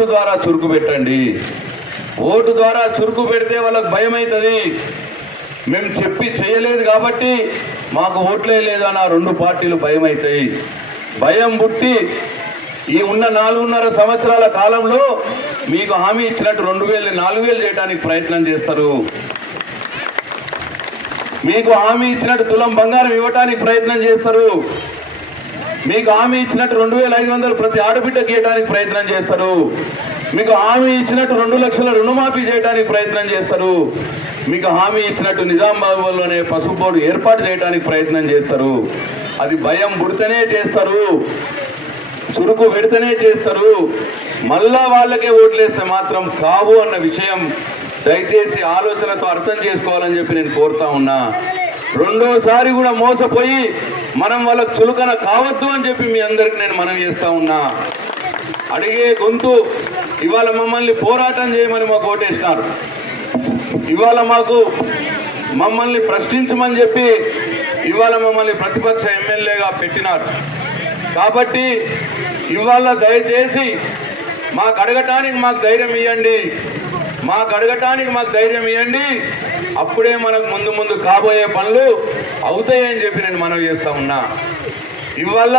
Vote ద్వారా చురుకు పెట్టండి. ఓటు ద్వారా చురుకు పెడితే వాళ్ళకి భయం అవుతుంది మేము చెప్పి చేయలేదు కాబట్టి మాకు ఓట్లే లేదన్న రెండు పార్టీలు భయం అవుతాయి భయం పుట్టి ఈ ఉన్న నాలుగున్నర సంవత్సరాల కాలంలో మీకు హామీ ఇచ్చినట్టు రెండు వేలు నాలుగు వేలు చేయడానికి ప్రయత్నం చేస్తారు. మీకు హామీ ఇచ్చినట్టు తులం బంగారం ఇవ్వటానికి ప్రయత్నం చేస్తారు. మీకు హామీ ఇచ్చినట్టు రెండు వేల ఐదు వందలు ప్రతి ఆడబిడ్డకి ఇవ్వడానికి ప్రయత్నం చేస్తారు. మీకు హామీ ఇచ్చినట్టు రెండు లక్షల రుణమాఫీ చేయడానికి ప్రయత్నం చేస్తారు. మీకు హామీ ఇచ్చినట్టు నిజామాబాద్లోనే పసుపు బోర్డు ఏర్పాటు చేయడానికి ప్రయత్నం చేస్తారు. అది భయం పుడితేనే చేస్తారు. చురుకు పెడితేనే చేస్తారు. మళ్ళా వాళ్ళకే ఓట్లేస్తే మాత్రం కావు అన్న విషయం దయచేసి ఆలోచనతో అర్థం చేసుకోవాలని చెప్పి నేను కోరుతా ఉన్నా. రెండోసారి కూడా మోసపోయి మనం వాళ్ళకు చులకన కావద్దు అని చెప్పి మీ అందరికి నేను మనం చేస్తా ఉన్నా. అడిగే గొంతు ఇవాళ మమ్మల్ని పోరాటం చేయమని మాకు ఓటేసినారు. ఇవాళ మాకు మమ్మల్ని ప్రశ్నించమని చెప్పి ఇవాళ మమ్మల్ని ప్రతిపక్ష ఎమ్మెల్యేగా పెట్టినారు. కాబట్టి ఇవాళ దయచేసి మాకు అడగటానికి మాకు ధైర్యం ఇవ్వండి మాకు అడగటానికి మాకు ధైర్యం ఇవ్వండి. అప్పుడే మనకు ముందు ముందు కాబోయే పనులు అవుతాయని చెప్పి నేను మనవి చేస్తా ఉన్నా. ఇవల్ల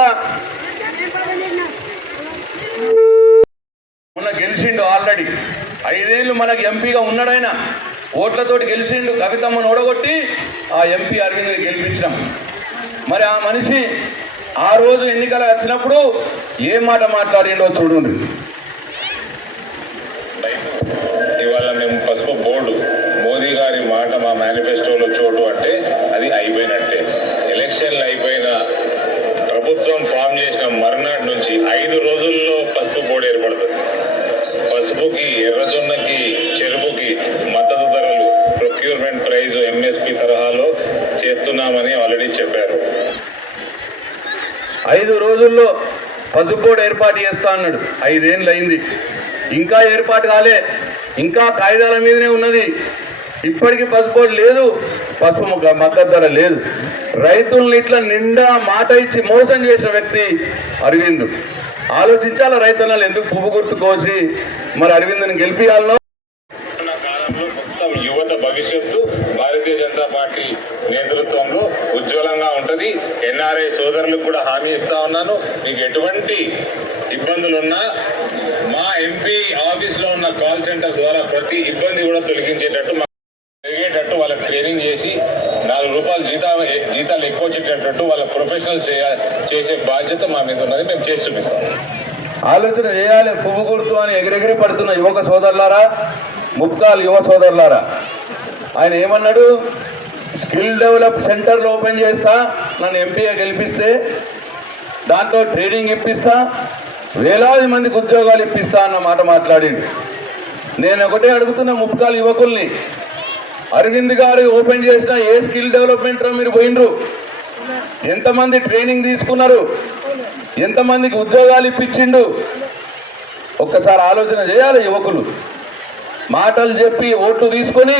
మొన్న గెలిచిండు ఆల్రెడీ. ఐదేళ్ళు మనకు ఎంపీగా ఉన్నాడైన. ఓట్లతోటి గెలిచిండు కవితమ్మను ఓడగొట్టి ఆ ఎంపీ అరవింద్ని గెలిపించాం మరి ఆ మనిషి ఆ రోజు ఎన్నికలు వచ్చినప్పుడు ఏ మాట మాట్లాడిండో చూడండి. రోజుల్లో పసుపు ఏర్పాటు చేస్తా అన్నాడు. ఐదేళ్ళు అయింది ఇంకా ఏర్పాటు కాలే. ఇంకా కాగితాల మీదనే ఉన్నది. ఇప్పటికీ పసుపు లేదు. పసుపు మొక్క మద్దతు ధర లేదు. రైతుల్ని ఇట్లా నిండా మాట ఇచ్చి మోసం చేసిన వ్యక్తి అరవింద్. ఆలోచించాల రైతన్నలు ఎందుకు పువ్వు గుర్తు కోసి మరి అరవింద్ని గెలిపియాలనో ఎన్ఆర్ఐ సోదరులకు కూడా హామీ ఇస్తా ఉన్నాను. మీకు ఎటువంటి ఇబ్బందులున్నా మా ఎంపీ ఆఫీస్లో ఉన్న కాల్ సెంటర్ ద్వారా ప్రతి ఇబ్బంది కూడా తొలగించేటట్టు మా- జరిగేటట్టు వాళ్ళకి ట్రైనింగ్ చేసి నాలుగు రూపాయలు జీతా జీతాలు ఎక్కువ వచ్చేటట్టు వాళ్ళ ప్రొఫెషనల్ చేసే బాధ్యత మా మీద ఉన్నది. మేము చేసి చూపిస్తాం. ఆలోచన చేయాలి. పువ్వు గుర్తు అని ఎగిరెగిరి పడుతున్న యువక సోదరులారా ముక్కాలు యువ సోదరులారా. ఆయన ఏమన్నాడు? స్కిల్ డెవలప్ సెంటర్లు ఓపెన్ చేస్తా నన్ను ఎంపీగా గెలిపిస్తే దాంట్లో ట్రైనింగ్ ఇప్పిస్తా వేలాది మందికి ఉద్యోగాలు ఇప్పిస్తా అన్న మాట మాట్లాడింది నేను ఒకటే అడుగుతున్న ముప్కాలు యువకుల్ని అరవింద్ గారు ఓపెన్ చేసిన ఏ స్కిల్ డెవలప్మెంట్లో మీరు పోయినరు ఎంతమంది ట్రైనింగ్ తీసుకున్నారు? ఎంతమందికి ఉద్యోగాలు ఇప్పించిండు? ఒక్కసారి ఆలోచన చేయాలి యువకులు. మాటలు చెప్పి ఓట్లు తీసుకొని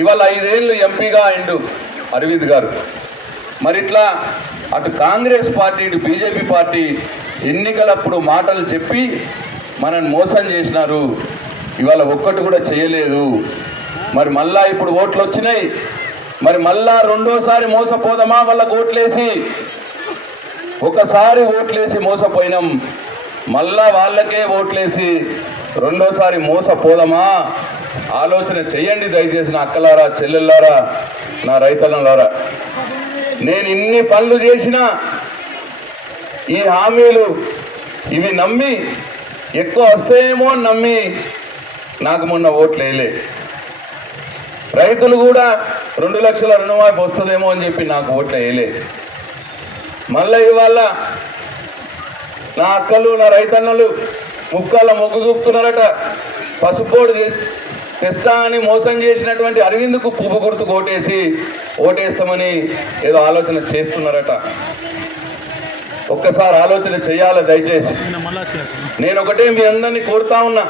ఇవాళ ఐదేళ్ళు ఎంపీగా అయిండు అరవింద్ గారు. మరి ఇట్లా అటు కాంగ్రెస్ పార్టీ ఇటు బీజేపీ పార్టీ ఎన్నికలప్పుడు మాటలు చెప్పి మనల్ని మోసం చేసినారు. ఇవాళ ఒక్కటి కూడా చేయలేదు. మరి మళ్ళా ఇప్పుడు ఓట్లు వచ్చినాయి. మరి మళ్ళా రెండోసారి మోసపోదామా? వాళ్ళకు ఓట్లేసి ఒకసారి ఓట్లేసి మోసపోయినాం. మళ్ళా వాళ్ళకే ఓట్లేసి రెండోసారి మోసపోదామా? ఆలోచన చేయండి దయచేసి నా అక్కలారా చెల్లెల్లారా నా రైతన్నలారా. నేను ఇన్ని పనులు చేసినా ఈ హామీలు ఇవి నమ్మి ఎక్కువ వస్తాయేమో అని నమ్మి నాకు మొన్న ఓట్లు వేయలే. రైతులు కూడా రెండు లక్షల రుణమాఫీ వస్తుందేమో అని చెప్పి నాకు ఓట్లు వేయలే. మళ్ళీ ఇవాళ నా అక్కలు నా రైతన్నలు ముక్కల మొగ్గు చూపుతున్నారట. పసుపోడు తెస్తా అని మోసం చేసినటువంటి అరవింద్కు పువ్వు గుర్తు కొట్టేసి ఓటేస్తామని ఏదో ఆలోచన చేస్తున్నారట. ఒక్కసారి ఆలోచన చేయాలి దయచేసి? నేను ఒకటే మీ అందరినీ కోరుతా ఉన్నా.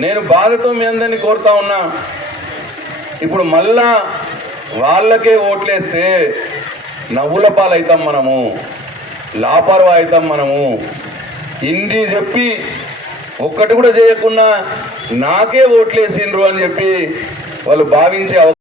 నేను బాధతో మీ అందరినీ కోరుతా ఉన్నా. ఇప్పుడు మళ్ళా వాళ్ళకే ఓట్లేస్తే నవ్వుల పాలవుతాం మనము లాపర్వా అవుతాం మనము. ఇన్ని చెప్పి ఒక్కటి కూడా చేయకుండా నాకే ఓట్లేసిండ్రు అని చెప్పి వాళ్ళు భావించే